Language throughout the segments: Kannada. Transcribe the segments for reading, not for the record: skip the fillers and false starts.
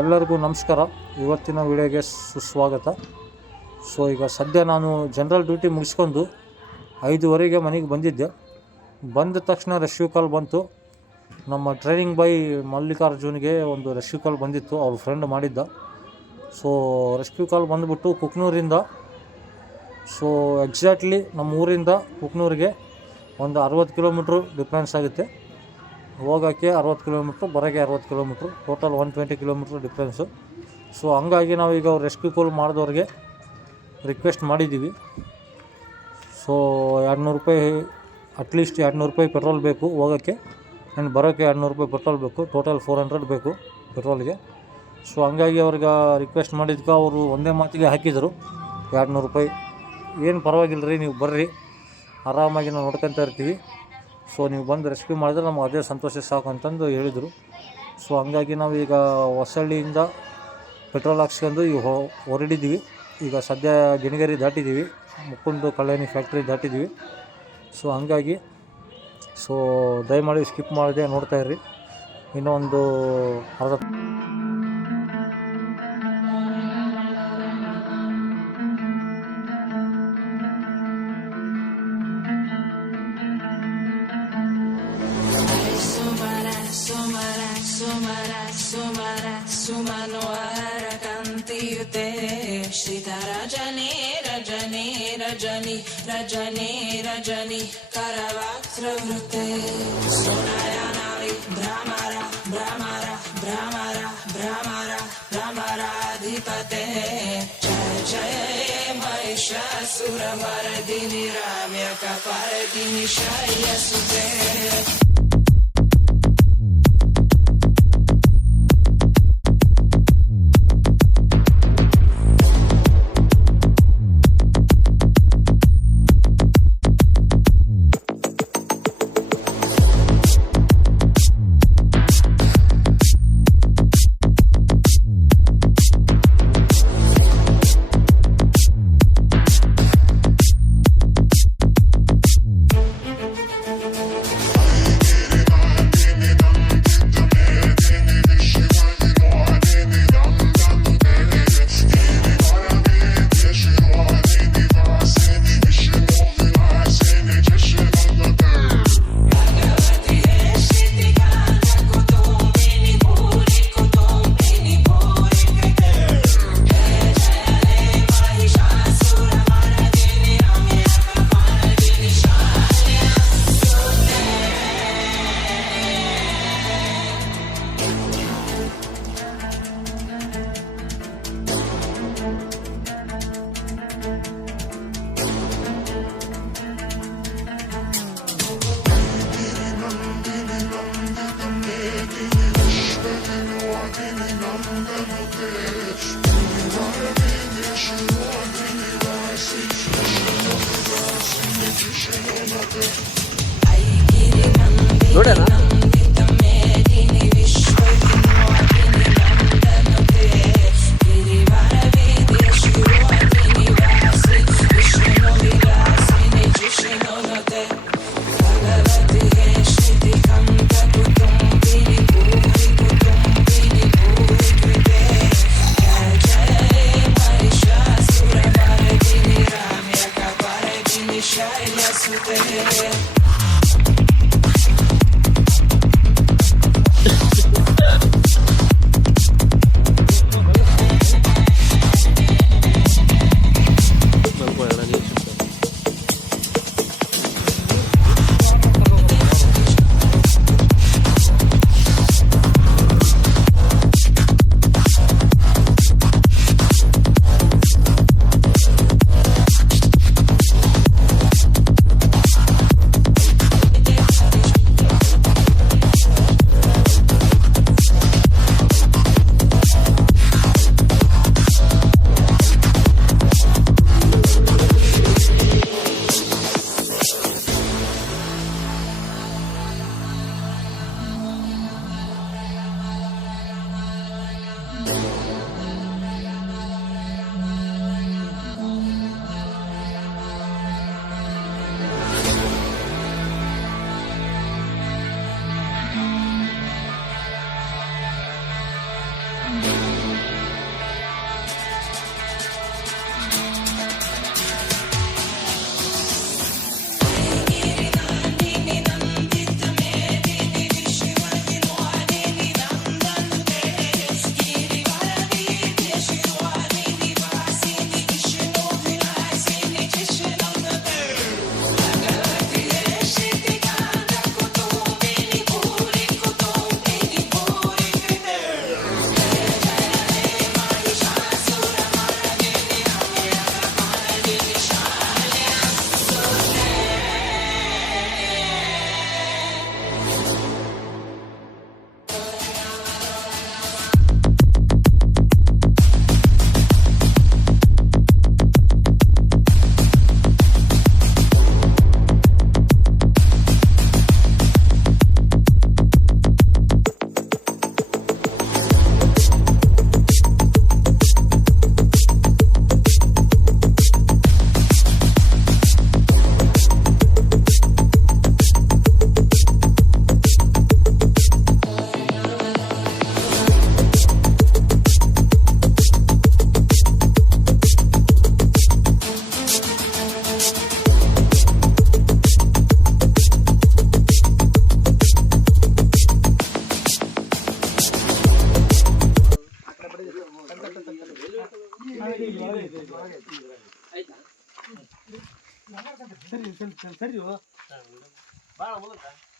ಎಲ್ಲರಿಗೂ ನಮಸ್ಕಾರ. ಇವತ್ತಿನ ವಿಡಿಯೋಗೆ ಸುಸ್ವಾಗತ. ಈಗ ಸದ್ಯ ನಾನು ಜನರಲ್ ಡ್ಯೂಟಿ ಮುಗಿಸ್ಕೊಂಡು 5:15 ಮನೆಗೆ ಬಂದಿದ್ದೆ. ಬಂದ ತಕ್ಷಣ ರೆಸ್ಕ್ಯೂ ಕಾಲ್ ಬಂತು. ನಮ್ಮ ಟ್ರೈನಿಂಗ್ ಬಾಯ್ ಮಲ್ಲಿಕಾರ್ಜುನ್ಗೆ ಒಂದು ರೆಸ್ಕ್ಯೂ ಕಾಲ್ ಬಂದಿತ್ತು, ಅವ್ರ ಫ್ರೆಂಡ್ ಮಾಡಿದ್ದ. ರೆಸ್ಕ್ಯೂ ಕಾಲ್ ಬಂದುಬಿಟ್ಟು ಕುಕ್ನೂರಿಂದ, ಎಕ್ಸಾಕ್ಟ್ಲಿ ನಮ್ಮ ಊರಿಂದ ಕುಕ್ನೂರಿಗೆ ಒಂದು 60 ಕಿಲೋಮೀಟ್ರ್ ಡಿಫ್ರೆನ್ಸ್ ಆಗುತ್ತೆ. ಹೋಗೋಕ್ಕೆ 60 ಕಿಲೋಮೀಟ್ರು, ಬರೋಕ್ಕೆ 60 ಕಿಲೋಮೀಟ್ರು, ಟೋಟಲ್ 120 ಕಿಲೋಮೀಟ್ರ್ ಡಿಫ್ರೆನ್ಸು. ಹಂಗಾಗಿ ನಾವೀಗ ಅವ್ರು ರೆಸ್ಕ್ಯೂ ಕಾಲ್ ಮಾಡಿದವ್ರಿಗೆ ರಿಕ್ವೆಸ್ಟ್ ಮಾಡಿದ್ದೀವಿ. 200 ರೂಪಾಯಿ, ಅಟ್ಲೀಸ್ಟ್ 200 ರೂಪಾಯಿ ಪೆಟ್ರೋಲ್ ಬೇಕು ಹೋಗೋಕ್ಕೆ, ಆ್ಯಂಡ್ ಬರೋಕ್ಕೆ 200 ರೂಪಾಯಿ ಪೆಟ್ರೋಲ್ ಬೇಕು. ಟೋಟಲ್ 400 ಬೇಕು ಪೆಟ್ರೋಲ್ಗೆ. ಹಂಗಾಗಿ ಅವ್ರಿಗೆ ರಿಕ್ವೆಸ್ಟ್ ಮಾಡಿದ್ಕೆ ಅವರು ಒಂದೇ ಮಾತಿಗೆ ಹಾಕಿದರು 200 ರೂಪಾಯಿ. ಏನು ಪರವಾಗಿಲ್ಲ ರೀ, ನೀವು ಬರ್ರಿ, ಆರಾಮಾಗಿ ನಾವು ನೋಡ್ಕೊತಾ ಇರ್ತೀವಿ. ನೀವು ಬಂದು ರೆಸ್ಕ್ಯೂ ಮಾಡಿದ್ರೆ ನಮ್ಗೆ ಅದೇ ಸಂತೋಷ ಸಾಕು ಅಂತಂದು ಹೇಳಿದರು. ಹಂಗಾಗಿ ನಾವೀಗ ಹೊಸಳ್ಳಿಯಿಂದ ಪೆಟ್ರೋಲ್ ಹಾಕ್ಸ್ಕೊಂಡು ಈಗ ಹೊರಡಿದ್ದೀವಿ. ಈಗ ಸದ್ಯ ಗಿಣಿಗೇರಿ ದಾಟಿದ್ದೀವಿ, ಮುಕ್ಕುಂದು ಕಲ್ಯಾಣಿ ಫ್ಯಾಕ್ಟ್ರಿ ದಾಟಿದ್ದೀವಿ. ಹಂಗಾಗಿ ದಯಮಾಡಿ ಸ್ಕಿಪ್ ಮಾಡದೆ ನೋಡ್ತಾಯಿರ್ರಿ. ಇನ್ನೊಂದು ಅರ್ಧ ರಜನಿ ರಜನಿ ರಜನಿ ರಜನಿ ರಜನಿ ಕರವಕ್ರವೃತೆ ಸೋನಯಾನಾಳಿ ಭ್ರಮರ ಭ್ರಮರ ಭ್ರಮರ ಭ್ರಮರ ಭ್ರಮರಾಧಿಪತೆ ಜಯ ಜಯ ಮಹಿಷಾಸುರಮರ್ದಿನಿ ರಾಮ್ಯಕ ಪರದಿನಿ ಶಯ್ಯಸುತೆ. ನೋಡೋಣ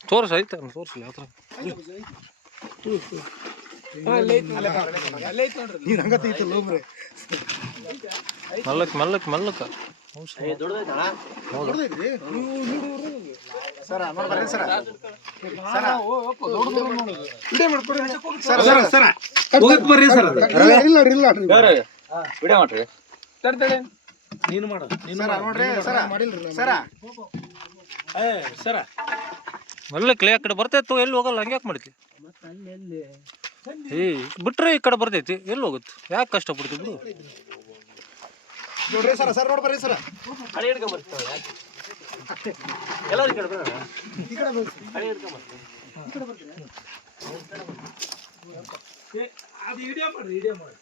ತೋರ್ಸಿ ಐತೆ ತೋರಿಸಲಿ ಹತ್ರ ಮೆಲ್ಲಕ್ಕೆ ಮೆಲ್ಲಕ್ಕೆ ಮೆಲ್ಲಕ್ಕೆ ನೀನು ಮಾಡ ಮೆಲ್ಲಕ್ಕೆ ಆ ಕಡೆ ಬರ್ತೈತು ಎಲ್ಲಿ ಹೋಗಲ್ಲ ಹಂಗ್ಯಾಕೆ ಮಾಡ್ತಿ ಏ ಬಿಟ್ರೆ ಈ ಕಡೆ ಬರ್ತೈತಿ ಎಲ್ಲಿ ಹೋಗುತ್ತೆ ಯಾಕೆ ಕಷ್ಟಪಡ್ತೀವಿ ಬಿಡು ನೋಡ್ರಿ ಸರ ಸರ್ ನೋಡ್ಬರ್ರಿ ಸರ ಎಲ್ಲರೂ ಕಡೆ ಅದು ವಿಡಿಯೋ ಮಾಡ್ರಿ ವಿಡಿಯೋ ಮಾಡಿ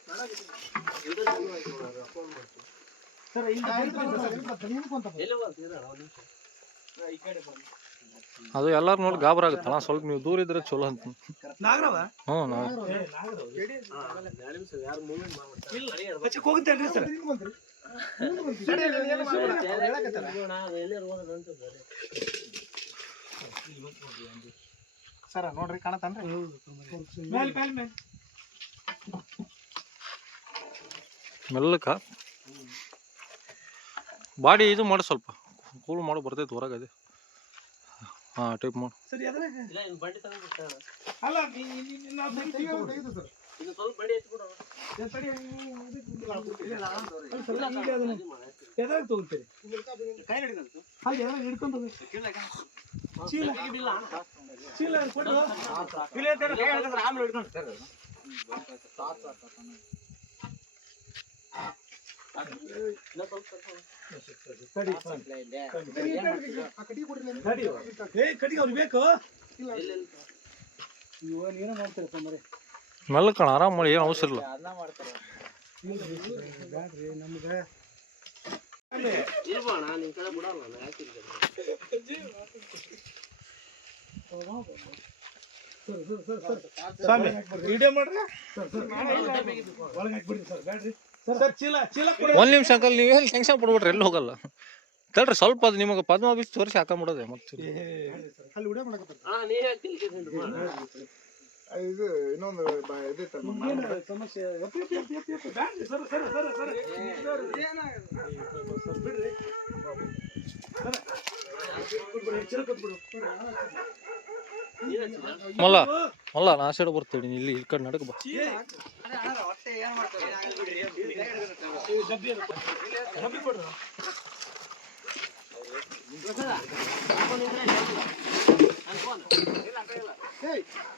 ಅದು ಎಲ್ಲಾರು ನೋಡಿ ಗಾಬರ ಆಗುತ್ತಲ್ಲ ಸ್ವಲ್ಪ ನೀವು ದೂರ ಇದ್ರೆ ಚಲೋ ಅಂತ ನಾಗರವ ಹ್ಞೂ ಹೋಗುತ್ತೇನ್ರಿ ಸರ್ ಸರ ನೋಡ್ರಿ ಕಾಣತಾನ್ರಿ ಮೆಲ್ಲಕ್ಕ ಬಾಡಿ ಇದು ಮಾಡಿ ಸ್ವಲ್ಪ ಕೂಲ್ ಮಾಡೋ ಬರ್ತೈತೆ ಹೊರಗದೆ ಹಾಂ ಟೈಪ್ ಮಾಡು ಸರಿ ಅದ್ರಾಗ ಅಲ್ಲ ಇದು ಸ್ವಲ್ಪ ಬಡಿ ಎತ್ಬಿಡು ಎದಾಗ ತಗೋತೀರಿ ಕೈ ಹಿಡಿದಂತು ಹಾಗೆ ಎದಾಗ ಹಿಡ್ಕೊಂಡು ಚೀಲ ಚೀಲ ಕೊಡು ಇಲ್ಲ ಕೈ ಹಿಡ್ಕೊಂಡ್ರೆ ಆಮೇಲೆ ಹಿಡ್ಕೊಂಡು ಕಡಿಗೆ ಅವ್ರು ಬೇಕು ಏನೋ ಮಾಡ್ತಾರಪ್ಪ ಮರೆ ಮೆಲ್ಲಕಣ ಆರಾಮ್ ಮಾಡಿ ಏನು ಅವಸರ ಇಲ್ಲ ನಮ್ಗೆ ಸ್ವಾಮಿ ವಿಡಿಯೋ ಮಾಡ್ರಿ ಒಳಗೆ ಹಾಕ್ಬಿಡ್ರಿ ಸರ್ ಬ್ಯಾಡ್ರಿ ಸರ್ ಚೀಲ ಚೀಲ ಒಂದು ನಿಮಿಷ ಅಂಕಲ್ ನೀವು ಎಲ್ಲಿ ಟೆನ್ಷನ್ ಪಡ್ಬಿಟ್ರೆ ಎಲ್ಲಿ ಹೋಗಲ್ಲ ತಡ್ರಿ ಸ್ವಲ್ಪ ಅದು ನಿಮಗೆ ಪದ್ಮ ಬೀಚ್ ತೋರಿಸಿ ಹಾಕೊಂಬಿಡೋದೆ ಮತ್ತೆ ಅಲ್ಲಿ ವಿಡಿಯೋ ಮಾಡಕತ್ತಾರೆ ಇದು ಇನ್ನೊಂದು ಸಮಸ್ಯೆ ಸರ್ ಸರ್ ಸರ್ ಸರ್ ಬಿಡ್ರಿ ಮಲ್ಲ ಮಲ್ಲ ನಾ ಸೈಡ್ ಬರ್ತೀನಿ ಇಲ್ಲಿ ಈ ಕಡೆ ನಡಕ ಬಾ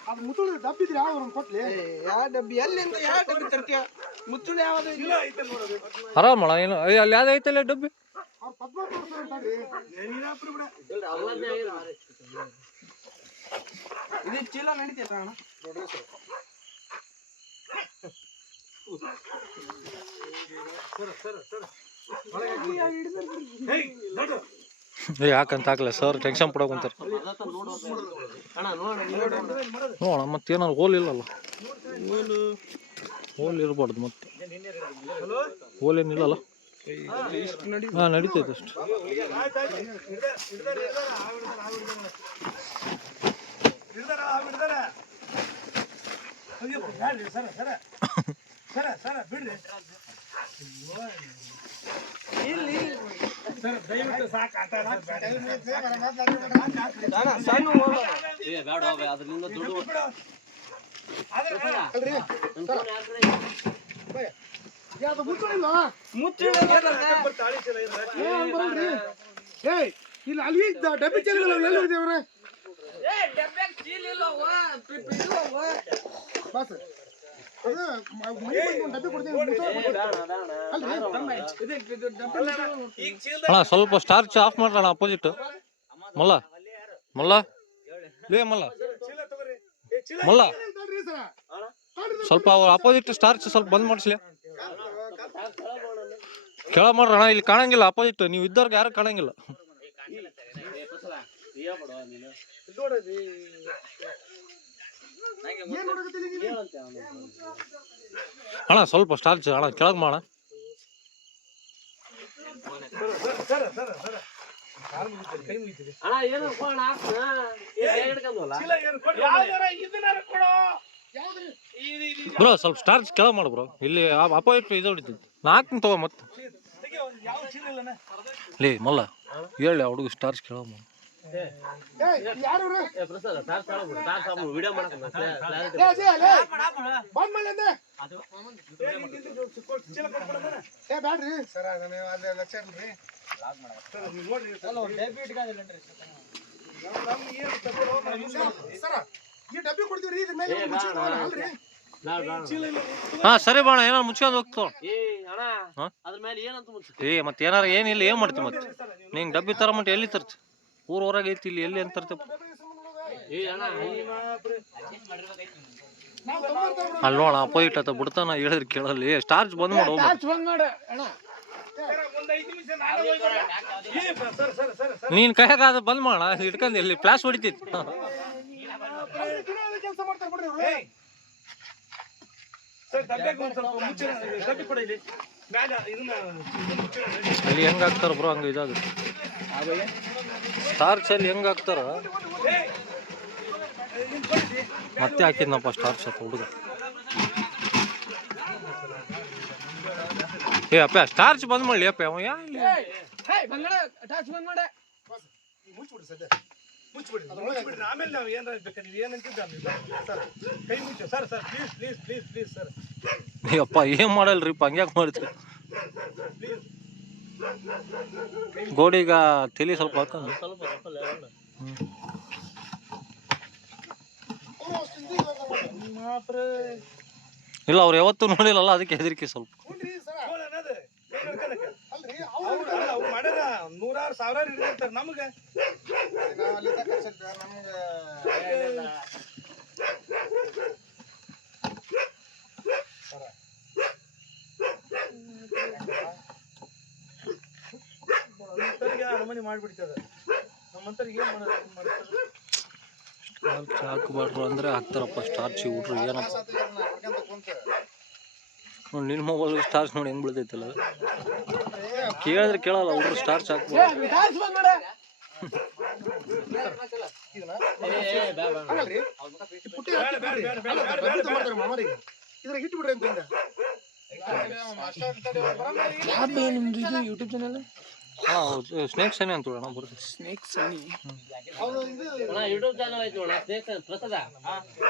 ಅದು ಮುತ್ತುಳು ಡಬ್ಬಿದ್ರಿ ಯಾವ ಕೊಟ್ಲಿ ಯಾವ ಡಬ್ಬಿ ಎಲ್ಲಿಂದ ಯಾವ ಡಬ್ಬಿ ತರ್ತೀಯ ಮುಚ್ಚುಳಿ ಯಾವ್ದು ಇಲ್ಲ ಐತೆ ನೋಡೋದು ಆರಾಮ ಏನು ಅಲ್ಲಿ ಯಾವ್ದು ಐತಲ್ಲ ಡಬ್ಬಿ ಅವ್ರು ಪದ್ಮ ತೋರಿಸ್ತಾರ್ರಿ ನೀನಾಪ್ರಿ ಬಿಡ ಇದು ಚೀಲ ನಡೀತೈತ ಅಣ್ಣ ಯಾಕಂತ ಹಾಕಲ್ಲ ಸರ್ ಟೆನ್ಷನ್ ಪಡೋಕಂತಾರೆ ನೋಡ ಮತ್ತೇನಾರು ಹೋಲ್ ಇಲ್ಲಲ್ಲ ಹೋಲ್ ಇರ್ಬಾರ್ದು ಮತ್ತೆ ಹೋಲ್ ಏನಿಲ್ಲಲ್ಲ ಹಾಂ ನಡೀತೈತೆ ಅಷ್ಟು ದಯವಿಟ್ಟು ಸಾಕು ಇಲ್ಲ ಅಲ್ಲಿ ಡಬ್ಬಿ ಚೀಲ ಎಲ್ಲಿದ್ದೇವ್ರೆ ಬಸ್ ಅಣ್ಣ ಸ್ವಲ್ಪ ಸ್ಟಾರ್ಚ್ ಆಫ್ ಮಾಡ್ರಣ ಅಪೋಸಿಟ್ ಮಲ್ಲ ಮಲ್ಲ ಲೇ ಮಲ್ಲ ಮಲ್ಲ ಸ್ವಲ್ಪ ಅವ್ರ ಅಪೋಸಿಟ್ ಸ್ಟಾರ್ಚ್ ಸ್ವಲ್ಪ ಬಂದ್ ಮಾಡಿಸ್ಲಿ ಕೆಳ ಮಾಡ್ರಣ ಇಲ್ಲಿ ಕಾಣಂಗಿಲ್ಲ ಅಪೋಸಿಟ್ ನೀವು ಇದ್ದವ್ರಿಗೆ ಯಾರು ಕಾಣಂಗಿಲ್ಲ ಅಣ್ಣ ಸ್ವಲ್ಪ ಸ್ಟಾರ್ಚ್ ಅಣ್ಣ ಕೆಳಗೆ ಮಾಡ ಕೈ ಮುಗಿತೀವಿ ಅಣ್ಣ ಏನು ಫೋನ್ ಹಾಕ್ನ ಹಿಡ್ಕೊಂಡಲ್ಲ ಚೀಲ ಏರು ಕೊಡು ಯಾವ್ದಾರ ಇದನ್ನಾರ ಕೊಡು ಬ್ರೋ ಸ್ವಲ್ಪ ಸ್ಟಾರ್ಚ್ ಕೆಳಗೆ ಮಾಡು ಬ್ರೋ ಇಲ್ಲಿ ಅಪಾಯಿಂಟ್ ಇದು ಹೊಡಿತೈತಿ ನಾಲ್ಕು ತಗೋ ಮತ್ತೆ ತೆಗಿ ಯಾವ ಚೀಲ ಇಲ್ಲನ ಲೇ ಮಲ್ಲ ಹೇಳಿ ಹುಡುಗ ಸ್ಟಾರ್ಚ್ ಕೆಳಗೆ ಮಾಡು ಪ್ರಸಾದ ತಾರ್ ಸಾಳ್ಬಿಡು ತಾರ್ ಸಾಳ್ಬಿಡು ವಿಡಿಯೋ ಮಾಡಕ್ಕೆ ಚೀಲ ಕೊಡ್ಬಿಡೋಣ ಬ್ಯಾಡ್ರಿ ಸರ್ ನಾನು ಅಲ್ಲೇ ಲಕ್ಷ ಇಲ್ರಿ ಸರ ಈ ಡಬ್ಬಿ ಕೊಡ್ತೀವ್ರಿ ಇದ್ರ ಮೇಲೆ ಅಲ್ರಿ ಹಾ ಸರಿ ಬಾಣ ಏನಾರು ಮುಚ್ಕೊಂಡು ಹೋಗ್ತಾವ ಏ ಅಣ್ಣ ಅದ್ರ ಮೇಲೆ ಏನಂತ ಮುಚ್ಚ ಮತ್ತೆ ಏನಾರ ಏನಿಲ್ಲ ಏನ್ ಮಾಡ್ತಿ ಮತ್ತೆ ನಿಂಗೆ ಡಬ್ಬಿ ತರ ಮಟ್ಟ ಎಲ್ಲಿ ತರ್ತಿ ಊರ್ ಹೊರಗೆ ಐತಿ ಇಲ್ಲಿ ಎಲ್ಲಿ ಅಂತ ತರ್ತಿ ಏ ಅಣ್ಣ ಅಲ್ಲಿ ನೋಡ ಅಪೋಸಿಟ್ ಆತ ಬಿಡ್ತಾನ ಹೇಳಿದ್ರೆ ಕೇಳಲ್ಲಿ ಸ್ಟಾರ್ಚ್ ಬಂದ್ ಮಾಡು ನೀನ್ ಕೈಯಾಗ ಅದು ಬಂದ್ ಮಾಡ ಇಟ್ಕೊಂಡ್ ಇಲ್ಲಿ ಫ್ಲಾಶ್ ಹೊಡಿತಿತ್ತು ಕೆಲಸ ಮಾಡ್ತಾರೆ ಬಿಡ್ರಿ ಸರ್ ಡಬ್ಬಿಗೆ ಒಂದು ಸ್ವಲ್ಪ ಮುಚ್ಚಿನ ಡಬ್ಬಿ ಕೊಡ ಇಲ್ಲಿ ಮ್ಯಾಲ ಇದನ್ನ ಅಲ್ಲಿ ಹೆಂಗ್ ಹಾಕ್ತಾರ ಬ್ರೋ ಹಂಗ ಇದಾಗುತ್ತೆ ಸ್ಟಾರ್ಚ್ ಅಲ್ಲಿ ಹೆಂಗ್ ಹಾಕ್ತಾರ ಮತ್ತೆ ಹಾಕಿದ್ನಪ್ಪ ಸ್ಟಾರ್ಚ್ ಅಂತ ಹುಡುಗ ಏ ಅಪ್ಪ ಸ್ಟಾರ್ಚ್ ಬಂದ್ ಮಾಡ್ಲಿ ಅಪ್ಪ ಅವ ಮುಚ್ಚಿಬಿಡ್ರಿ ಸದ್ಯ ಮುಚ್ಚಿಬಿಡ್ರಿ ಆಮೇಲೆ ನಾವು ಏನಾರ ಬೇಕಾದ್ರೆ ಏನಂತಿದ್ದ ಸರ್ ಕೈ ಮುಚ್ಚು sir sir please please please please sir ಅಪ್ಪ ಏನ್ ಮಾಡಲ್ರಿಪ್ಪ ಹಂಗ್ಯಾಕೆ ಮಾಡ್ತೀವಿ ಗೋಡಿಗ ತಲಿ ಸ್ವಲ್ಪ ಹಾಕೊಂಡು ಸ್ವಲ್ಪ ಇಲ್ಲ ಅವ್ರು ಯಾವತ್ತೂ ನೋಡಿಲ್ಲಲ್ಲ ಅದಕ್ಕೆ ಹೆದರಿಕೆ ಸ್ವಲ್ಪ ಅವ್ರು ಮಾಡ್ಯಾರ 100,000 ಹಿಡಿದಿರ್ತಾರೆ ನಮ್ಗೆ ಅರಮನೆ ಮಾಡ್ಬಿಡ್ತದ ನಮ್ಮಂತರಿಗೆ ಏನ್ ಮಾಡ್ತಾರೆ ಸ್ಟಾರ್ಚ್ ಹಾಕಬಾರ್ದು ಅಂದ್ರೆ ಹಾಕ್ತಾರಪ್ಪ ಸ್ಟಾರ್ಚ್ ಹುಡ್ರು ಏನಪ್ಪ ನೋಡಿ ನಿನ್ನ ಮೊಬೈಲ್ ಸ್ಟಾರ್ಚ್ ನೋಡಿ ಹೆಂಗ್ ಬೀಳ್ತೈತಲ್ಲ ಕೇಳಿದ್ರೆ ಕೇಳಲ್ಲ ಹುಡ್ರು ಸ್ಟಾರ್ಚ್ ಹಾಕ್ಬಾರ್ದು ಇದ್ರಾಗ ಇಟ್ಬಿಡ್ರಿ ಅಂತಂದ ಯೂಟ್ಯೂಬ್ ಚಾನಲ್ ಸ್ನೇಕ್ ಸನಿ ಅಂತ ನೋಡೋಣ ಬರುತ್ತೆ ಅಣ್ಣ ಯೂಟ್ಯೂಬ್ ಚಾನಲ್ ಐತಿ ಅಣ್ಣ ಸ್ನೇಕ್ ಸನಿ ಪ್ರಸಾದ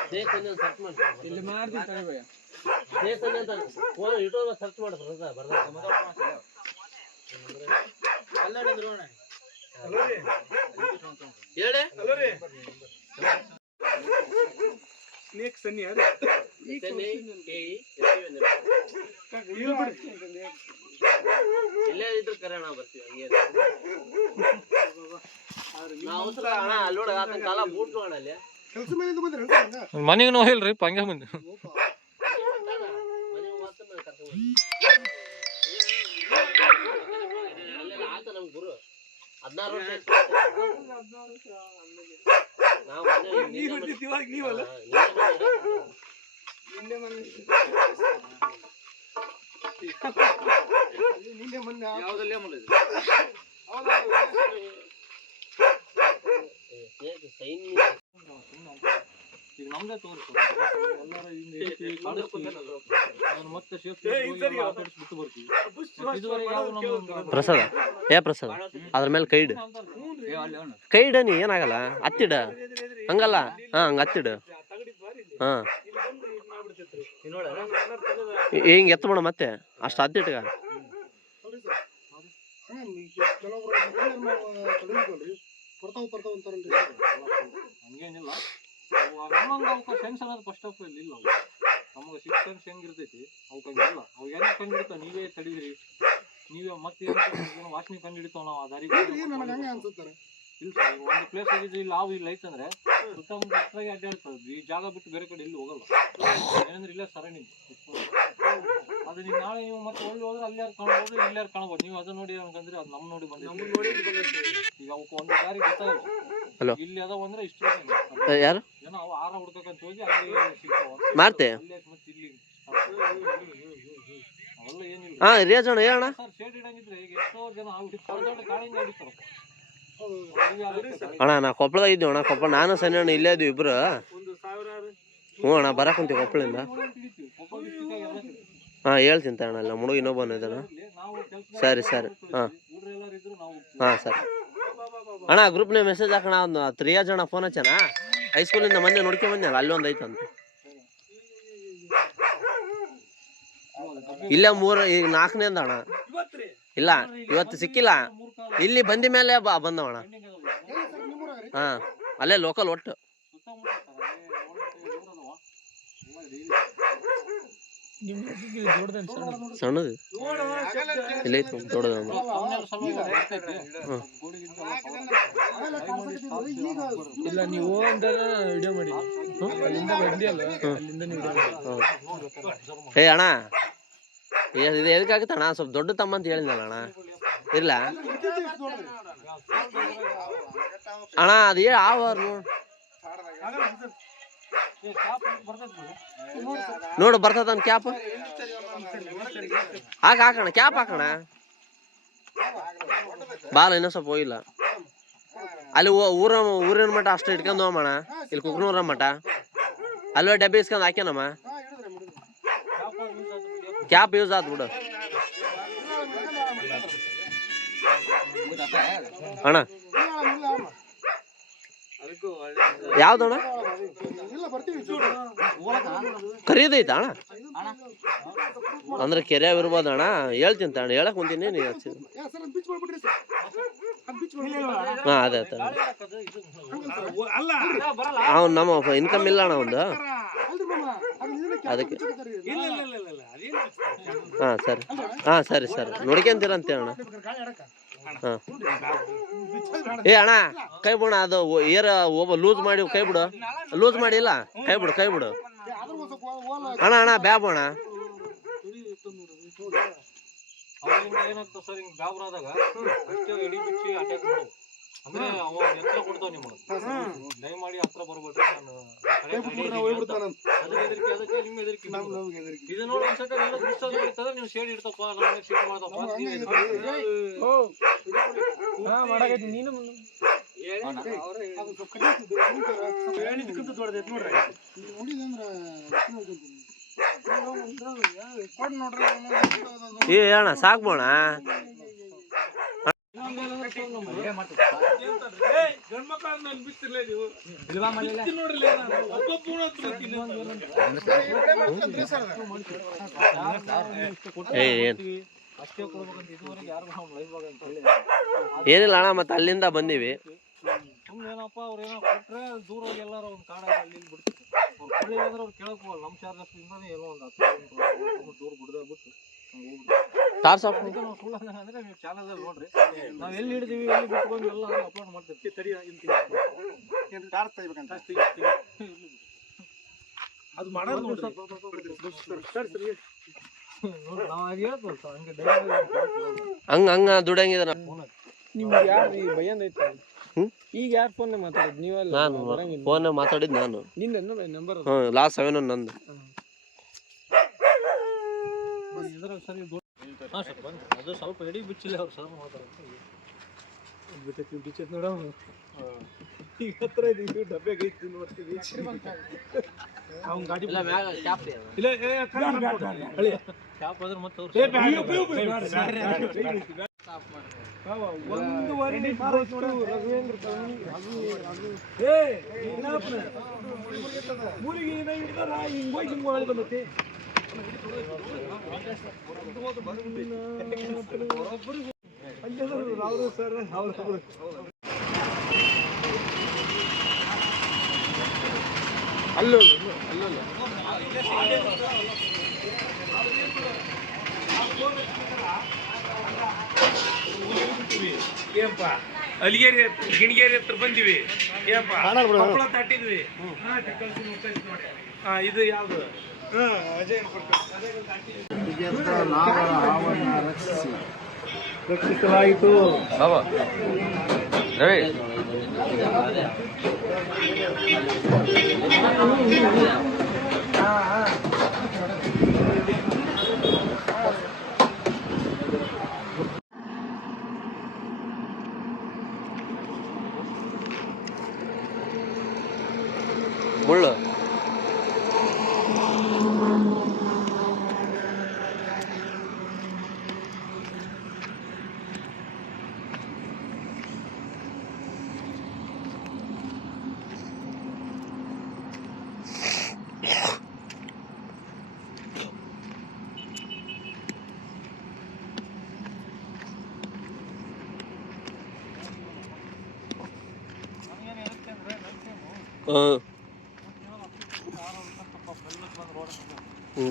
ಸ್ನೇಕ್ ಸನಿ ಅಂತ ಸರ್ಚ್ ಮಾಡಿ ಇಲ್ಲಿ ಮಾಡ್ತೀನಿ ತಗೋಯ್ಯ ಸ್ನೇಕ್ ಸನಿ ಅಂತ ಫೋನ್ ಯೂಟ್ಯೂಬ್ ಸರ್ಚ್ ಮಾಡಿ ಪ್ರಸಾದ ಬರ್ದ ಅಲ್ಲಡಿದ್ರು ಅಣ್ಣ ಹೇಳಿ ಹಲೋ ರೀ ಸ್ನೇಕ್ ಸನ್ನಿ ಯಾರು ಸನ್ನಿ ಕೇಯಿ ಇಲ್ಲೇ ಇದ್ರು ಕರೆ ನಾವು ಬರ್ತೀವಿ ಹಂಗೆ ನಾವು ಅಣ್ಣ ಅಲ್ಲಿ ನೋಡ ಆತನ ಕಾಲ ಬೂಟ್ ಅಣ್ಣ ಅಲ್ಲಿ ಕೆಲಸ ಮೇಲಿಂದ ಬಂದ್ರಿ ಮನೆಗೆ ನೋಡಿಲ್ರಿ ಹಂಗೆ ಬಂದು ಮನೆ ಮಾತ್ರ ಕರ್ಕೊಂಡು ಅಲ್ಲೆಲ್ಲ ಆತ ನಮ್ ಗುರು 16 ವರ್ಷ ನಾವು ಇವಾಗ ನೀವಲ್ಲ ನಿನ್ನೆ ಮೊನ್ನೆ ಯಾವ್ದಲ್ಲೇ ಈಗ ನಮ್ದೇ ತೋರಿಸು ಎಲ್ಲಾರ ಮತ್ತೆ ಬಿಟ್ಟು ಬರ್ತೀವಿ ಪ್ರಸಾದ ಪ್ರಸಾದ ಅದ್ರ ಮೇಲೆ ಕೈ ಇಡು ಕೈ ಇಡ ನೀ ಏನಾಗಲ್ಲ ಹತ್ತಿಡ ಹಂಗಲ್ಲ ಹಂಗ ಹತ್ತಿಡು ಹಿಂಗ ಎತ್ತ ಮಾಡ ಮತ್ತೆ ಅಷ್ಟು ಹತ್ತಿಟ್ಗ ಬರ್ತಾವ ಅಂತಾರಲ್ರಿ ಹಂಗೇನಿಲ್ಲ ನಮ್ಮಂಗ ಅವಕ್ಕೆ ಸೆನ್ಸ್ ಅನ್ನೋದು ಫಸ್ಟ್ ಆಫ್ ಆಲ್ ಇಲ್ಲ ನಮಗೆ ಸಿಕ್ಸ್ ಸೆನ್ಸ್ ಹೆಂಗಿರ್ತೈತಿ ಅವಕ್ಕಂಗಿಲ್ಲ ಅವಾಗ ಏನೋ ಕಂಡು ಹಿಡಿತಾವ ನೀವೇ ತಡೀರಿ ನೀವೇ ಮತ್ತೆ ವಾಸನೆ ಕಂಡು ಹಿಡಿತಾವ ನಾವು ಆ ದಾರಿಗೆ ಅನ್ಸುತ್ತಾರೆ ಇಲ್ಲ ಸರ್ ಒಂದು ಪ್ಲೇಸ್ ಆಗಿದ್ದು ಇಲ್ಲಿ ಹಾವು ಇಲ್ಲ ಐತಂದ್ರೆ ಸುತ್ತಮುತ್ತ ಅಷ್ಟಾಗಿ ಅಡ್ಡಾಡ್ತದೆ ಈ ಜಾಗ ಬಿಟ್ಟು ಬೇರೆ ಕಡೆ ಇಲ್ಲಿ ಹೋಗಲ್ಲ ಏನಂದ್ರೆ ಇಲ್ಲೇ ಸರಣಿ ಅದು ನೀವು ನಾಳೆ ನೀವು ಮತ್ತೆ ಒಳ್ಳೆ ಹೋದ್ರೆ ಅಲ್ಲಿ ಯಾರು ಕಾಣ್ಬೋದು ಇಲ್ಲಿ ಯಾರು ಕಾಣ್ಬೋದು ನೀವು ಅದನ್ನ ನೋಡಿ ಅನ್ಕಂದ್ರೆ ಅದು ನಮ್ಮ ನೋಡಿ ಬಂದಿದೆ ಈಗ ಅವಕ್ಕೆ ಒಂದು ದಾರಿ ಗೊತ್ತಾಗಲ್ಲ ಇಲ್ಲಿ ಅದಾವ ಅಂದ್ರೆ ಇಷ್ಟು ಯಾರು ಏನೋ ಅವು ಆರ ಹುಡ್ಕಂತ ಹೋಗಿ ಅಲ್ಲಿ ಸಿಗ್ತಾವ ಮಾರ್ತೆ ಮತ್ತೆ ಇಲ್ಲಿ ಅವೆಲ್ಲ ಏನಿಲ್ಲ ಹಾ ರೇಜಣ್ಣ ಹೇಳಣ್ಣ. ಸರ್ ಶೇಡ್ ಇಡಂಗಿದ್ರೆ ಈಗ ಎಷ್ಟೋ ಜನ ಆಗ್ಬಿಟ್ಟು ಕಾಳಿಂಗ ಹೊಡಿತಾರ ಅಣ್ಣ ನಾ ಕೊಪ್ಪಳದಾಗ ಇದ್ದೀವಿ ಅಣ್ಣ. ಕೊಪ್ಪಳ ನಾನು ಸಣ್ಣ ಅಣ್ಣ ಇಲ್ಲೇ ಇದ್ದೀವಿ ಇಬ್ರು. ಹ್ಞೂ ಅಣ್ಣ ಬರಕ್ ಕುಂತೀವಿ ಕೊಪ್ಪಳಿಂದ. ಹಾ ಹೇಳ್ತೀನಿ ಅಣ್ಣ. ಅಲ್ಲ ಮುಡುಗ ಇನ್ನೊಬ್ಬ ಇದ್ದಾನ. ಸರಿ ಸರಿ ಹಾಂ ಹಾಂ ಸರಿ ಅಣ್ಣ. ಗ್ರೂಪ್ನಾಗ ಮೆಸೇಜ್ ಹಾಕೋಣ. ಒಂದು 3 ಜನ ಫೋನ್ ಹಚ್ಚಣ. ಹೈಸ್ಕೂಲಿಂದ ಮೊನ್ನೆ ನೋಡ್ಕೊಂಡ್ ಬಂದ್ನಲ್ಲ, ಅಲ್ಲಿ ಒಂದು ಐತಂತ. ಇಲ್ಲ 3 ಈಗ 4ನೇ ಅಂದ ಅಣ್ಣ. ಇಲ್ಲ ಇವತ್ತು ಸಿಕ್ಕಿಲ್ಲ. ಇಲ್ಲಿ ಬಂದ ಮೇಲೆ ಬಂದವಣ. ಹಾ ಅಲ್ಲೇ ಲೋಕಲ್ ಒಟ್ಟು ಸಣ್ಣದು ಇಲ್ಲ ಐತಿ ದೊಡ್ಡದ. ಇಲ್ಲ ನೀವು ವಿಡಿಯೋ ಮಾಡಿ ಅಲ್ಲಿಂದ ಬಂದಿಯಲ್ಲ, ಅಲ್ಲಿಂದ ಹೇ ಅಣ್ಣ ಇದು ಎದಕ್ಕಾಗತ್ತ ಅಣ್ಣ? ಸ್ವಲ್ಪ ದೊಡ್ಡ ತಮ್ಮ ಅಂತ ಹೇಳಿದ್ನಲ್ಲ ಅಣ್ಣ. ಇಲ್ಲ ಅಣ್ಣ ಅದು ನೋಡು ಬರ್ತದ ಕ್ಯಾಪ್ ಹಾಕಣ. ಕ್ಯಾಪ್ ಹಾಕಣ. ಬಾಲ ಇನ್ನೂ ಸ್ವಲ್ಪ ಹೋಗಿಲ್ಲ. ಅಲ್ಲಿ ಊರಿನ ಮಠ ಅಷ್ಟು ಇಟ್ಕೊಂಡು ಹೋಗಣ. ಇಲ್ಲಿ ಕುಕ್ನೂರ ಮಠ ಅಲ್ವೇ ಡಬ್ಬಿ ಇಸ್ಕೊಂಡು ಹಾಕ್ಯಾನಮ್ಮ. ಕ್ಯಾಪ್ ಯೂಸ್ ಆತ್ ಬಿಡು ಅಣ್ಣ. ಯಾವ್ದಣ್ಣ ಖರೀದೈತ ಅಣ್ಣ? ಅಂದ್ರೆ ಕೆರೆ ಇರ್ಬೋದು ಅಣ್ಣ. ಹೇಳ್ತೀನಿ ಅಣ್ಣ, ಹೇಳಕ್ ಕುಂತೀನಿ. ನೀವು ಹಾ ಅದೇ ಅವ್ನು ನಮ್ಮ ಇನ್ಕಮ್ ಇಲ್ಲ ಅಣ್ಣ ಒಂದು, ಅದಕ್ಕೆ. ಹಾ ಸರಿ ಹಾ ಸರಿ ಸರಿ ನೋಡ್ಕೊಂತೀರಂತೆ ಅಣ್ಣ. ಹಾ ಏ ಅಣ್ಣ ಕೈ ಬಿಡ. ಅದು ಏರ ಲೂಸ್ ಮಾಡಿ ಕೈ ಬಿಡು. ಲೂಸ್ ಮಾಡಿಲ್ಲ ಕೈ ಬಿಡು ಕೈ ಬಿಡು ಅಣ್ಣ. ಅಣ್ಣ ಬ್ಯಾಬಣ್ಣ ಏನಾಗ್ತದೆ ಸರ್, ಹಿಂಗ್ ಗಾಬರ ಆದಾಗ ಅಷ್ಟೇ ಎಡಿ ಬಿಚ್ಚಿ ಅಟ್ಯಾಕ್ ಮಾಡು. ಅಂದ್ರೆ ಅವ ಎತ್ತರ ಕೊಡ್ತಾವ ನಿಮ್ಗೆ. ದಯಮಾಡಿ ಹತ್ರ ಬರ್ಬೇಡ್ರಿ. ನಾನು ಅದಕ್ಕೆ ನಿಮ್ ಹೆದರಿಕೆ. ಇದು ನೋಡಿ ಒಂದ್ಸತಿ ಎಲ್ಲ ಪುಸ್ತಕ ಇರ್ತದೆ, ನೀವು ಶೇಡ್ ಇಡ್ತಪ್ಪ ನಮಗೆ ಶೀಟ್ ಮಾಡ್ತಪ್ಪ ನೀನು ಏ ಅಣ್ಣ ಸಾಕ್ಬೋಣ. ಏನಿಲ್ಲ ಅಣ್ಣ, ಮತ್ತೆ ಅಲ್ಲಿಂದ ಬಂದೀವಿ. ಏನಪ್ಪ ಅವ್ರು ಏನೋ ಕೊಟ್ರೆ ದೂರ ಹೋಗಿ ಎಲ್ಲಾರು ಒಂದು ಕಾಡಾಗ ಅಲ್ಲಿ ಬಿಡ್ತೀವಿ. ಅವ್ರು ಕೊಳ್ಳಿ ಅಂದ್ರೆ ಅವ್ರು ಕೇಳಕ್ ಹೋಗಲ್ಲ. ನಮ್ಮ ಚಾರ್ಜಸ್ ಇಂದಾನೆ ಏನೋ ಒಂದು 10 ದೂರ ಬಿಡ್ದಾಗ ಬಿಟ್ಟು ಟಾರ್ಸ್ ಆಫ್ ನಾವು ಸುಳ್ಳು ಅಂದ್ರೆ ನೀವು ಚಾನಲ್ದಲ್ಲಿ ನೋಡ್ರಿ. ನಾವು ಎಲ್ಲಿ ಹಿಡಿದೀವಿ ಎಲ್ಲಿ ಬಿಟ್ಟು ಬಂದು ಎಲ್ಲ ಅಪ್ಲೋಡ್ ಮಾಡ್ತೀವಿ. ತಡಿ ಅದು ಮಾಡೋದು ಹಂಗ ದುಡಂಗಿದ. ನಿಮ್ಗೆ ಯಾರು ಭಯಂದೈತೆ? ಈಗ ಯಾರು ಫೋನ್ ಮಾತಾಡಿದ್? ನೀವಲ್ಲ? ನಾನು ಫೋನ್ ಮಾತಾಡಿದ್ ನಾನು. ನಿಂದ ನಂಬರ್? ಲಾಸ್ಟ್ 7 ನಂದು. ಸರಿ ಅದು ಸ್ವಲ್ಪ ಎಡಿ ಬಿಚ್ಚಿಲ್ಲ ಅವ್ರು ಸರ್ ಮಾತಾಡ್ತಾರೆ. ಬಿಚ್ಚೈತ್ ನೋಡ ಈಗ ಹತ್ರ ಇದೀವಿ. ಡಬ್ಬ್ಯಾಗ ಐತಿ ನೋಡ್ತೀವಿ. ಅವ್ನ ಗಾಡಿ ಇಲ್ಲ ಮ್ಯಾಗ ಕ್ಯಾಪ್ ಇಲ್ಲ ಕ್ಯಾಪ್ ಆದ್ರೆ ಮತ್ತೆ ಅವ್ರು ಒಂದುವರೆ ರಘುವೇಂದ್ರ ಮೂಲಿಗೆ ಹಿಡ್ದಾರ ಹಿಂಗ್ ಹೋಗಿ ಹಿಂಗ್ ಒಳಗೆ ಬಂದೈತಿ. ಅವರು ಸರ್ ಅವರು ಅಲ್ಲೋ ಅಲ್ಲಲ್ಲ ಏನಪ್ಪ ಅಲಿಗೇರಿ ಗಿಣಿಗೇರಿ ಹತ್ರ ಬಂದಿವಿ. ಏನಪ್ಪ ಕೊಪ್ಪಳ ದಾಟಿದ್ವಿ. ಇದು ಯಾವ್ದು? ರಕ್ಷಿಸಲಾಯಿತು. ಹಾಂ ಹ್ಞೂ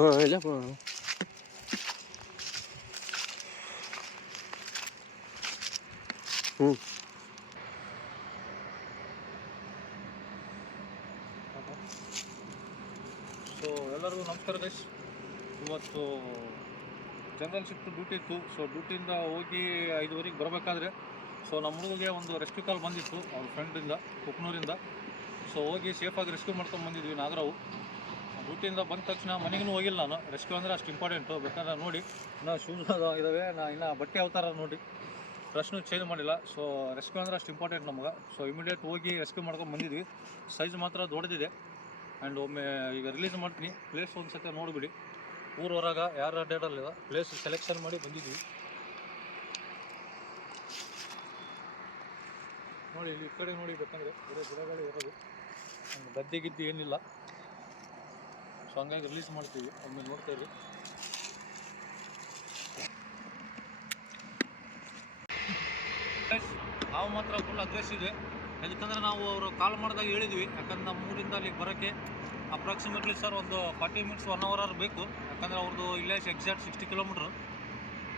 ಹಾಂ ಇಲ್ಲಪ್ಪ ಹ್ಞೂ ಸೊ ಎಲ್ಲರಿಗೂ ನಮಸ್ಕಾರ ಗೈಸ್. ಇವತ್ತು ಜನರಲ್ ಶಿಫ್ಟ್ ಡ್ಯೂಟಿ ಇತ್ತು. ಸೊ ಡ್ಯೂಟಿಯಿಂದ ಹೋಗಿ 5:30ಗೆ ಬರಬೇಕಾದ್ರೆ ಸೊ ನಮ್ಮ ಹುಡುಗಿಗೆ ಒಂದು ರೆಸ್ಕ್ಯೂ ಕಾಲ್ ಬಂದಿತ್ತು ಅವ್ರ ಫ್ರೆಂಡಿಂದ, ಕುಕ್ನೂರಿಂದ. ಸೊ ಹೋಗಿ ಸೇಫಾಗಿ ರೆಸ್ಕ್ಯೂ ಮಾಡ್ಕೊಂಡು ಬಂದಿದ್ವಿ ನಾಗರಾವು. ಡ್ಯೂಟಿಯಿಂದ ಬಂದ ತಕ್ಷಣ ಮನೆಗೂ ಹೋಗಿಲ್ಲ ನಾನು. ರೆಸ್ಕ್ಯೂ ಅಂದರೆ ಅಷ್ಟು ಇಂಪಾರ್ಟೆಂಟು. ಬೇಕಾದ್ರೆ ನೋಡಿ ಇನ್ನೂ ಶೂಸ್ ಇದ್ದಾವೆ, ಇನ್ನೂ ಬಟ್ಟೆ ಅವತಾರ ನೋಡಿ ಫ್ರೆಶ್ನೂ ಚೇಂಜ್ ಮಾಡಿಲ್ಲ. ಸೊ ರೆಸ್ಕ್ಯೂ ಅಂದರೆ ಅಷ್ಟು ಇಂಪಾರ್ಟೆಂಟ್ ನಮ್ಗೆ. ಸೊ ಇಮಿಡಿಯೇಟ್ ಹೋಗಿ ರೆಸ್ಕ್ಯೂ ಮಾಡ್ಕೊಂಡು ಬಂದಿದ್ವಿ. ಸೈಜ್ ಮಾತ್ರ ದೊಡ್ಡದಿದೆ. ಆ್ಯಂಡ್ ಒಮ್ಮೆ ಈಗ ರಿಲೀಸ್ ಮಾಡ್ತೀನಿ. ಪ್ಲೇಸ್ ಒಂದು ಸತಿ ನೋಡಿಬಿಡಿ. ಊರ ಹೊರಗೆ ಯಾರು ಅಡ್ಡಾಡಲ್ಲ, ಪ್ಲೇಸ್ ಸೆಲೆಕ್ಷನ್ ಮಾಡಿ ಬಂದಿದ್ವಿ. ನೋಡಿ ಇಲ್ಲಿ ಈ ಕಡೆ ನೋಡಿ, ಬೇಕಂದರೆ ಬರೀ ಗಿಡಗಳೇ ಇರೋದು, ಗದ್ದೆ ಗಿದ್ದೆ ಏನಿಲ್ಲ. ಸೊ ಹಂಗಾಗಿ ರಿಲೀಸ್ ಮಾಡ್ತೀವಿ. ಒಮ್ಮೆ ನೋಡ್ತಾ ಇರಿ. ನಾವು ಮಾತ್ರ ಫುಲ್ ಅಗ್ರೆಸಿವ್ ಇದೆ. ಯಾಕಂದರೆ ನಾವು ಅವರು ಕಾಲ್ ಮಾಡಿದಾಗ ಹೇಳಿದ್ವಿ, ಯಾಕಂದ್ರೆ ನಮ್ಮ ಊರಿಂದ ಅಲ್ಲಿಗೆ ಬರೋಕ್ಕೆ ಅಪ್ರಾಕ್ಸಿಮೇಟ್ಲಿ ಸರ್ ಒಂದು 40 ಮಿನಿಟ್ಸ್ 1 ಅವರ್ ಬೇಕು. ಯಾಕಂದರೆ ಅವ್ರದ್ದು ಇಲ್ಲೇ ಎಕ್ಸಾಕ್ಟ್ 60 ಕಿಲೋಮೀಟ್ರ್.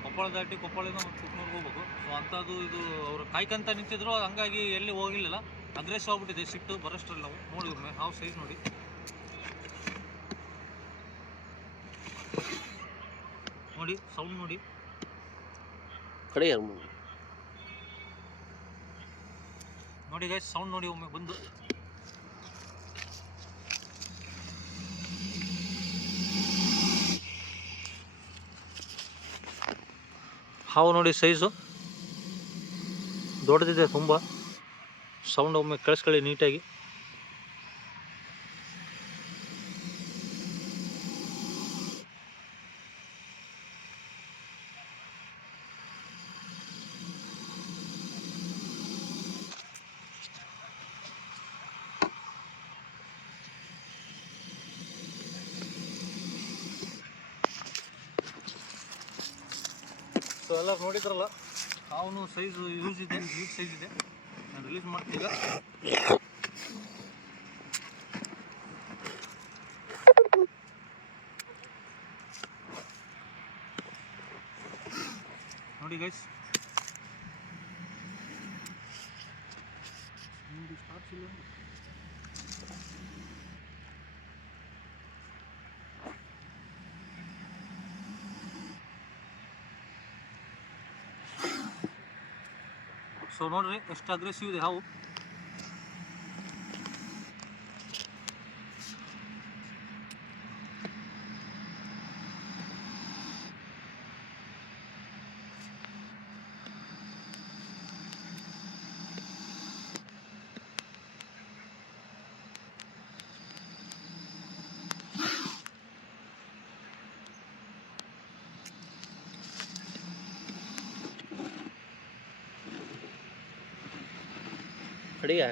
ಕೊಪ್ಪಳ ದಾಟಿ ಕೊಪ್ಪಳಿಂದ ಮತ್ತು ಕುಕ್ನೂರ್ಗೆ ಹೋಗ್ಬೇಕು. ಸೊ ಅಂಥದ್ದು ಇದು ಅವರು ಕಾಯ್ಕಂತ ನಿಂತಿದ್ರು. ಹಂಗಾಗಿ ಎಲ್ಲಿ ಹೋಗಿಲ್ಲ, ಅಗ್ರೆಸಿವ್ ಆಗ್ಬಿಟ್ಟಿದೆ ಸಿಟ್ಟು ಬರೋಷ್ಟರಲ್ಲಿ. ನಾವು ನೋಡಿ ಒಮ್ಮೆ ಹಾವು ಸೈಜ್ ನೋಡಿ, ನೋಡಿ ಸೌಂಡ್ ನೋಡಿ. ಕಡೆ ನೋಡಿ ಗೈಸ್, ಸೌಂಡ್ ನೋಡಿ ಒಮ್ಮೆ ಬಂದು. ಹಾವು ನೋಡಿ ಸೈಜು ದೊಡ್ಡದಿದೆ ತುಂಬ. ಸೌಂಡ್ ಒಮ್ಮೆ ಕೇಳಿಸ್ಕೊಳ್ಳಿ ನೀಟಾಗಿ. ಸೊ ಎಲ್ಲ ನೋಡಿದ್ರಲ್ಲ, ಅವನು ಸೈಜು ಯೂಸ್ ಸೈಜ್ ಇದೆ. ನಾನು ರಿಲೀಸ್ ಮಾಡ್ತೀನಿ ಈಗ. ನೋಡಿ ಗೈಸ್, ಸೊ ನೋಡ್ರಿ ಎಷ್ಟು ಅಗ್ರೆಸಿವ್ ಇದೆ ಹಾವು. ಕಡೆಗೆ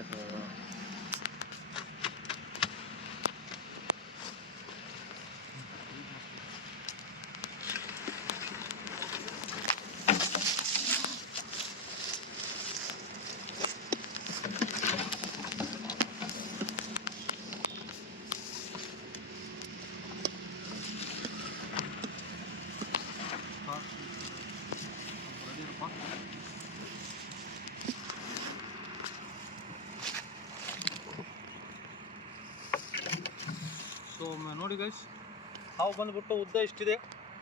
ಸೊ ನೋಡಿ ಗೈಸ್, ಹಾವು ಬಂದುಬಿಟ್ಟು ಉದ್ದ ಇಷ್ಟಿದೆ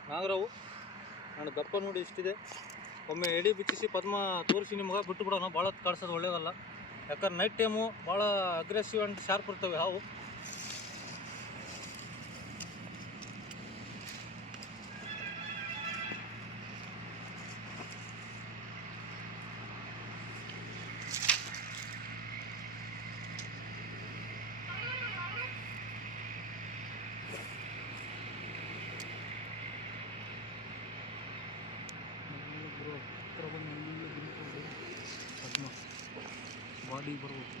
ನಾಗರಾವು. ನಾನು ದಪ್ಪ ನೋಡಿ ಇಷ್ಟಿದೆ. ಒಮ್ಮೆ ಎಡಿ ಬಿಚ್ಚಿಸಿ ಪದ್ಮ ತೋರಿಸಿ ನಿಮ್ಗೆ ಬಿಟ್ಟುಬಿಡೋಣ. ಭಾಳ ಕಾಡ್ಸೋದು ಒಳ್ಳೇದಲ್ಲ. ಯಾಕಂದ್ರೆ ನೈಟ್ ಟೈಮು ಭಾಳ ಅಗ್ರೆಸಿವ್ ಆ್ಯಂಡ್ ಶಾರ್ಪ್ ಇರ್ತವೆ ಹಾವು. ಬಾಡಿ ಬರಬೇಕು.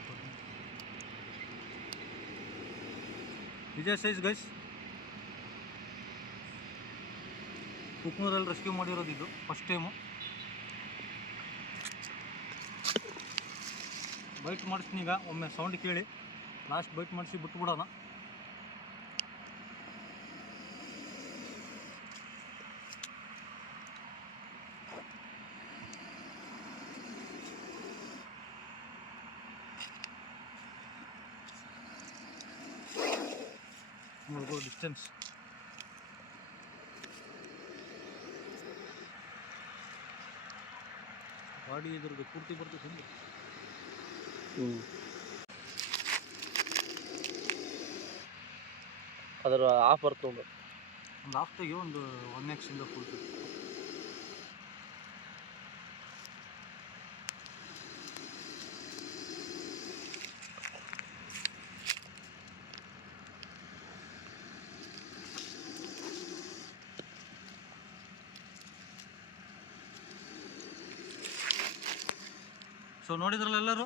ಇದೇ ಸೈಜ್ ಗೈಸ್. ಕುಕ್ನೂರಲ್ಲಿ ರೆಸ್ಕ್ಯೂ ಮಾಡಿರೋದು ಇದು ಫಸ್ಟ್ ಟೈಮು. ಬೈಟ್ ಮಾಡಿಸ್ತೀನಿ ಈಗ, ಒಮ್ಮೆ ಸೌಂಡ್ ಕೇಳಿ ಲಾಸ್ಟ್ ಬೈಟ್ ಮಾಡಿಸಿ ಬಿಟ್ಬಿಡೋಣ. ನೋಡ್ಬೋದು ಡಿಸ್ಟೆನ್ಸ್. ಬಾಡಿ ಇದ್ರದ್ದು ಪೂರ್ತಿ ಬರ್ತದೆ. ಅದರ ಆಫ್ ಬರ್ತದೆ. ಒಂದು ಹಾಫ್ಟಿಗೆ ಒಂದು 1x ಇಂದ ಫುಲ್. ಸೊ ನೋಡಿದ್ರಲ್ಲ ಎಲ್ಲರೂ.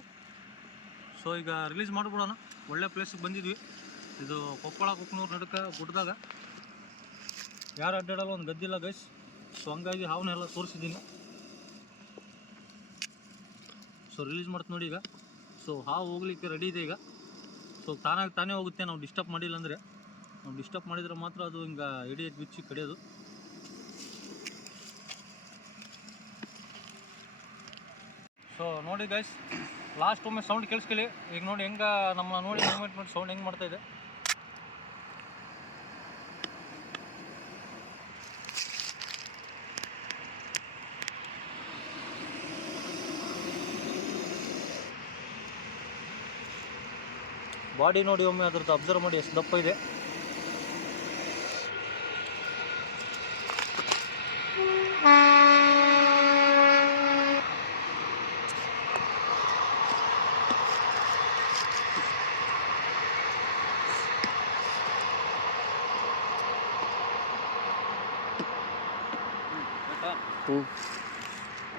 ಸೊ ಈಗ ರಿಲೀಸ್ ಮಾಡಿಬಿಡೋಣ. ಒಳ್ಳೆ ಪ್ಲೇಸಿಗೆ ಬಂದಿದ್ವಿ. ಇದು ಕೊಪ್ಪಳ ಕುಕ್ನೂರು ನಡುಕ ಗುಡ್ಡದಾಗ ಯಾರು ಅಡ್ಡಾಡಲ್ಲ, ಒಂದು ಗದ್ದಿಲ್ಲ ಗೈಸ್. ಸೊ ಹಂಗಾಗಿ ಹಾವನ್ನೆಲ್ಲ ತೋರಿಸಿದ್ದೀನಿ. ಸೊ ರಿಲೀಸ್ ಮಾಡ್ತು ನೋಡಿ ಈಗ. ಸೊ ಹಾವು ಹೋಗ್ಲಿಕ್ಕೆ ರೆಡಿ ಇದೆ ಈಗ. ಸೊ ತಾನೇ ಹೋಗುತ್ತೆ, ನಾವು ಡಿಸ್ಟರ್ಬ್ ಮಾಡಿಲ್ಲ ಅಂದರೆ. ನಾವು ಡಿಸ್ಟರ್ಬ್ ಮಾಡಿದರೆ ಮಾತ್ರ ಅದು ಹಿಂಗೆ ಹಿಡಿಯೋದು ಬಿಚ್ಚಿ ಕಡಿಯೋದು. ಸೊ ನೋಡಿ ಗೈಸ್, ಲಾಸ್ಟ್ ಒಮ್ಮೆ ಸೌಂಡ್ ಕೇಳಿಸ್ಕೊಳ್ಳಿ. ಈಗ ನೋಡಿ ಹೆಂಗೆ ನಮ್ಮನ್ನ ನೋಡಿ ಮೂವ್ಮೆಂಟ್ ಮಾಡಿ ಸೌಂಡ್ ಹೆಂಗೆ ಮಾಡ್ತಾಯಿದೆ. ಬಾಡಿ ನೋಡಿ ಒಮ್ಮೆ ಅದ್ರದ್ದು ಅಬ್ಸರ್ವ್ ಮಾಡಿ ಎಷ್ಟು ದಪ್ಪ ಇದೆ.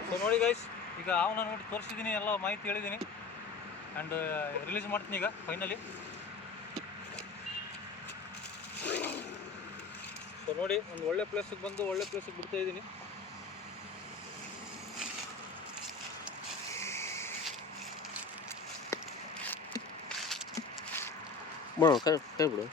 ಸೊ ನೋಡಿ ಗೈಸ್, ಈಗ ಅವನ್ನ ನೋಡಿ ತೋರಿಸಿದ್ದೀನಿ, ಎಲ್ಲ ಮಾಹಿತಿ ಹೇಳಿದ್ದೀನಿ. ಆ್ಯಂಡ್ ರಿಲೀಸ್ ಮಾಡ್ತೀನಿ ಈಗ ಫೈನಲಿ. ಸೊ ನೋಡಿ, ಒಂದು ಒಳ್ಳೆ ಪ್ಲೇಸಿಗೆ ಬಂದು ಒಳ್ಳೆ ಪ್ಲೇಸಿಗೆ ಬಿಡ್ತಾ ಇದ್ದೀನಿ. ಕೈ ಬಿಡು.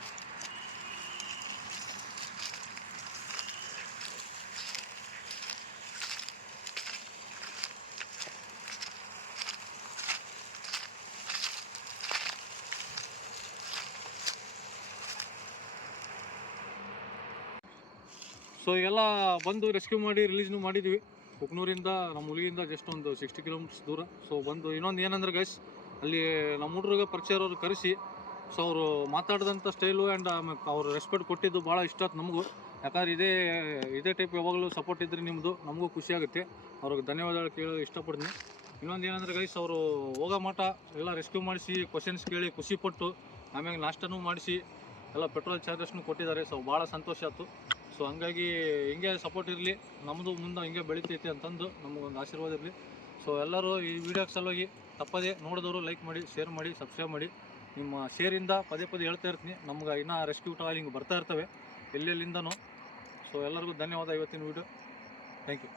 ಸೊ ಈಗೆಲ್ಲ ಬಂದು ರೆಸ್ಕ್ಯೂ ಮಾಡಿ ರಿಲೀಸ್ನು ಮಾಡಿದ್ವಿ. ಕುಕ್ನೂರಿಂದ ನಮ್ಮ ಹುಲಿಯಿಂದ ಜಸ್ಟ್ ಒಂದು 60 ಕಿಲೋಮೀಟರ್ಸ್ ದೂರ. ಸೊ ಬಂದು ಇನ್ನೊಂದು ಏನಂದ್ರೆ ಗೈಸ್, ಅಲ್ಲಿ ನಮ್ಮ ಹುಡುಗರಿಗೆ ಪರಿಚಯ ಇರೋರು ಕರೆಸಿ, ಸೊ ಅವರು ಮಾತಾಡಿದಂಥ ಸ್ಟೈಲು ಆ್ಯಂಡ್ ಅವರು ರೆಸ್ಪೆಕ್ಟ್ ಕೊಟ್ಟಿದ್ದು ಭಾಳ ಇಷ್ಟ ಆಯ್ತು ನಮಗೂ. ಯಾಕಂದ್ರೆ ಇದೇ ಟೈಪ್ ಯಾವಾಗಲೂ ಸಪೋರ್ಟ್ ಇದ್ದರೆ ನಿಮ್ಮದು ನಮಗೂ ಖುಷಿಯಾಗುತ್ತೆ. ಅವ್ರಿಗೆ ಧನ್ಯವಾದಗಳು ಕೇಳೋದು ಇಷ್ಟಪಡ್ತೀನಿ. ಇನ್ನೊಂದು ಏನಂದರೆ ಗೈಸ್, ಅವರು ಹೋಗೋ ಮಠ ಎಲ್ಲ ರೆಸ್ಕ್ಯೂ ಮಾಡಿಸಿ ಕ್ವಶನ್ಸ್ ಕೇಳಿ ಖುಷಿಪಟ್ಟು ಆಮೇಲೆ ನಾಷ್ಟನೂ ಮಾಡಿಸಿ ಎಲ್ಲ ಪೆಟ್ರೋಲ್ ಚಾರ್ಜಸ್ನು ಕೊಟ್ಟಿದ್ದಾರೆ. ಸೊ ಭಾಳ ಸಂತೋಷ ಆಯ್ತು. ಸೊ ಹಂಗಾಗಿ ಹಿಂಗೆ ಸಪೋರ್ಟ್ ಇರಲಿ, ನಮ್ಮದು ಮುಂದೆ ಹಿಂಗೆ ಬೆಳಿತೈತೆ ಅಂತಂದು ನಮಗೊಂದು ಆಶೀರ್ವಾದ ಇರಲಿ. ಸೊ ಎಲ್ಲರೂ ಈ ವಿಡಿಯೋಕ್ಕೆ ಸಲುವಾಗಿ ತಪ್ಪದೇ ನೋಡಿದವರು ಲೈಕ್ ಮಾಡಿ, ಶೇರ್ ಮಾಡಿ, ಸಬ್ಸ್ಕ್ರೈಬ್ ಮಾಡಿ. ನಿಮ್ಮ ಶೇರಿಂದ ಪದೇ ಹೇಳ್ತಾ ಇರ್ತೀನಿ. ನಮ್ಗೆ ಇನ್ನೂ ರೆಸ್ಕ್ಯೂ ಟಾಲ್ ಹಿಂಗೆ ಬರ್ತಾ ಇರ್ತವೆ ಎಲ್ಲೆಲ್ಲಿಂದನೂ. ಸೊ ಎಲ್ಲರಿಗೂ ಧನ್ಯವಾದ ಇವತ್ತಿನ ವಿಡಿಯೋ. Thank you.